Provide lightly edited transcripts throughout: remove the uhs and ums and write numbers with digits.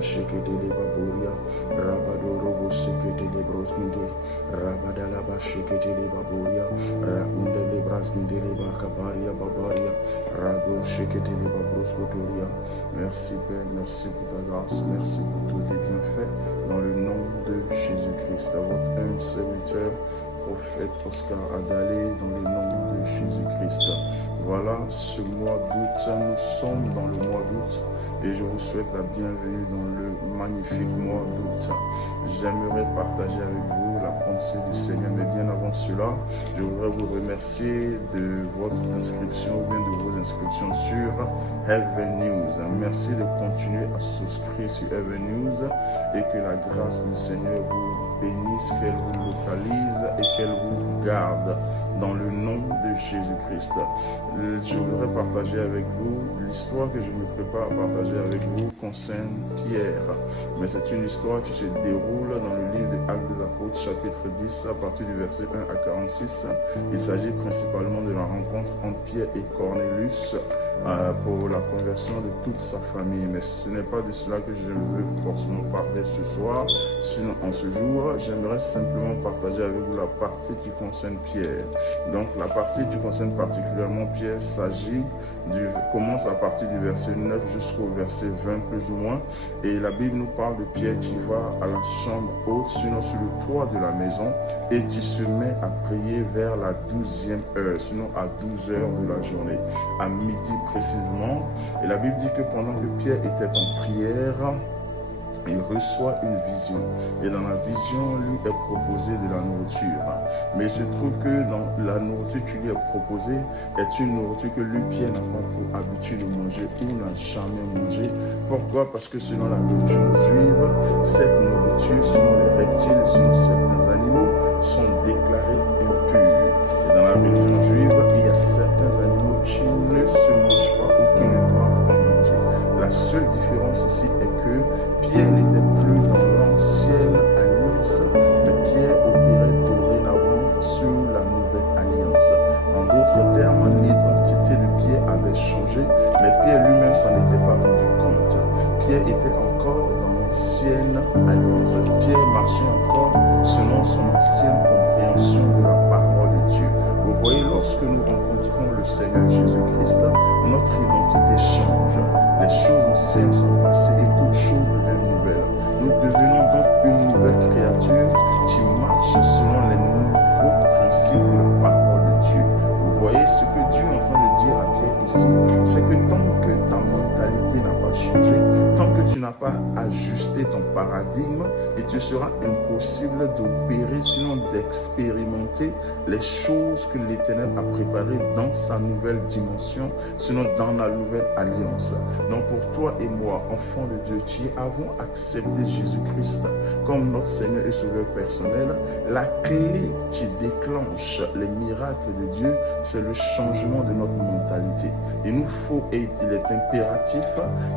sheketele baboria, rabadorobo seketele brosnde, rabadalaba sheketele baboria, raundele brasndele bakabaria babaria, rado sheketele babroskotoria. Merci Père, merci pour ta grâce, merci pour tous tes bienfaits, dans le nom de Jésus-Christ, à votre humble serviteur, prophète Oscar Adalé, dans le nom de Jésus-Christ. Voilà, ce mois d'août, nous sommes dans le mois d'août et je vous souhaite la bienvenue dans le magnifique mois d'août. J'aimerais partager avec vous la pensée du Seigneur, mais bien avant cela, je voudrais vous remercier de votre inscription ou bien de vos inscriptions sur Heaven News. Merci de continuer à souscrire sur Heaven News et que la grâce du Seigneur vous bénisse, qu'elle vous localise et qu'elle vous garde dans le nom de Jésus-Christ. Je voudrais partager avec vous l'histoire que je me prépare à partager avec vous concerne Pierre. Mais c'est une histoire qui se déroule dans le livre des Actes des Apôtres, chapitre 10, à partir du verset 1 à 46. Il s'agit principalement de la rencontre entre Pierre et Cornelius pour la conversion de toute sa famille. Mais ce n'est pas de cela que je veux forcément parler ce soir. Sinon, en ce jour, j'aimerais simplement partager avec vous la partie qui concerne Pierre. Donc, la partie qui concerne particulièrement Pierre commence à partir du verset 9 jusqu'au verset 20 plus ou moins. Et la Bible nous parle de Pierre qui va à la chambre haute, sinon sur le toit de la maison, et qui se met à prier vers la 12e heure, sinon à 12 heures de la journée, à midi précisément. Et la Bible dit que pendant que Pierre était en prière, il reçoit une vision. Et dans la vision, lui est proposé de la nourriture. Mais il se trouve que dans la nourriture qui lui est proposée est une nourriture que lui, Pierre, n'a pas pour habitude de manger ou n'a jamais mangé. Pourquoi? Parce que selon la religion juive, cette nourriture, selon les reptiles, selon certains animaux, sont déclarés impurs. Et dans la religion juive, il y a certains animaux qui ne se mangent pas ou qui ne doivent pas manger. La seule différence ici est que Pierre n'était plus dans l'ancienne alliance, mais Pierre opérait dorénavant sur la nouvelle alliance. En d'autres termes, l'identité de Pierre avait changé, mais Pierre lui-même s'en était pas rendu compte. Pierre était encore dans l'ancienne alliance. Pierre marchait encore selon son ancienne compréhension de la parole de Dieu. Vous voyez, lorsque nous rencontrons le Seigneur Jésus-Christ, notre identité change. Les choses anciennes sont passées et toutes choses deviennent nouvelles. Nous devenons donc une nouvelle créature qui marche selon les nouveaux principes de la parole de Dieu. Vous voyez ce que Dieu est en train de dire à Pierre ici, c'est que tant que ta mentalité n'a pas changé, tant que tu n'as pas ajusté ton paradigme, il te sera impossible d'opérer, sinon d'expérimenter les choses que l'Éternel a préparées dans sa nouvelle dimension, sinon dans la nouvelle alliance. Donc pour toi et moi, enfants de Dieu, qui avons accepté Jésus-Christ comme notre Seigneur et Sauveur personnel, la clé qui déclenche les miracles de Dieu, c'est le changement de notre mentalité. Il nous faut et il est impératif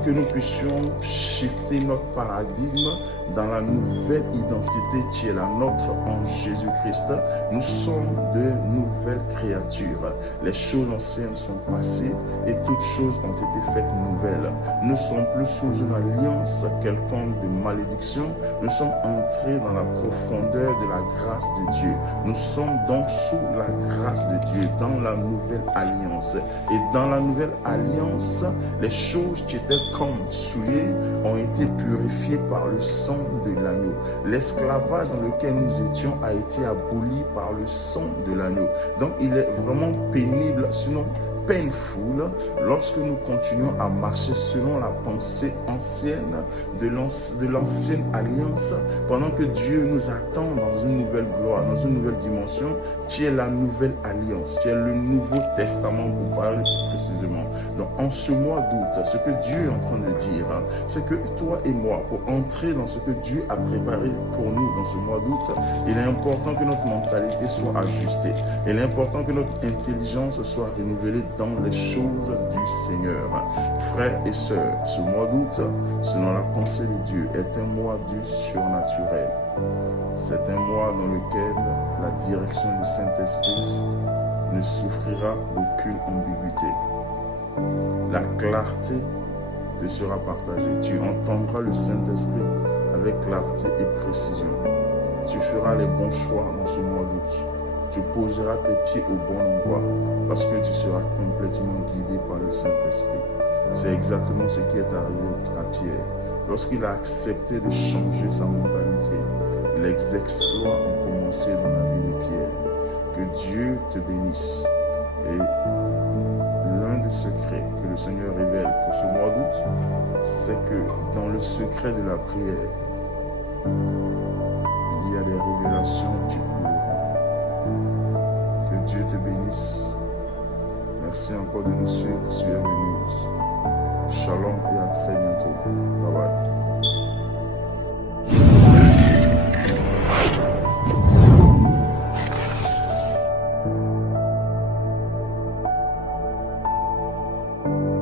que nous puissions shifter notre paradigme dans la nouvelle identité qui est la nôtre en Jésus-Christ. Nous sommes de nouvelles créatures. Les choses anciennes sont passées et toutes choses ont été faites nouvelles. Nous ne sommes plus sous une alliance quelconque de malédiction. Nous sommes entrés dans la profondeur de la grâce de Dieu. Nous sommes donc sous la grâce de Dieu dans la nouvelle alliance. Et dans la nouvelle alliance, les choses qui étaient comme souillées ont été purifiées par le sang de l'agneau. L'esclavage dans lequel nous étions a été aboli par le sang de l'agneau. Donc il est vraiment pénible, sinon painful, lorsque nous continuons à marcher selon la pensée ancienne de l'ancienne alliance, pendant que Dieu nous attend dans une nouvelle gloire, dans une nouvelle dimension, qui est la nouvelle alliance, qui est le Nouveau Testament pour parler précisément. Donc en ce mois d'août, ce que Dieu est en train de dire, c'est que toi et moi, pour entrer dans ce que Dieu a préparé pour nous dans ce mois d'août, il est important que notre mentalité soit ajustée. Il est important que notre intelligence soit renouvelée dans les choses du Seigneur. Frères et sœurs, ce mois d'août, selon la pensée de Dieu, est un mois du surnaturel. C'est un mois dans lequel la direction du Saint-Esprit ne souffrira d'aucune ambiguïté. La clarté te sera partagé. Tu entendras le Saint-Esprit avec clarté et précision. Tu feras les bons choix dans ce mois d'août. Tu poseras tes pieds au bon endroit parce que tu seras complètement guidé par le Saint-Esprit. C'est exactement ce qui est arrivé à Pierre. Lorsqu'il a accepté de changer sa mentalité, les exploits ont commencé dans la vie de Pierre. Que Dieu te bénisse. Et l'un des secrets que le Seigneur révèle pour ce mois d'août, c'est que dans le secret de la prière, il y a des révélations qui couleront. Que Dieu te bénisse. Merci encore de nous suivre sur les news. Shalom et à très bientôt. Bye bye. Thank you.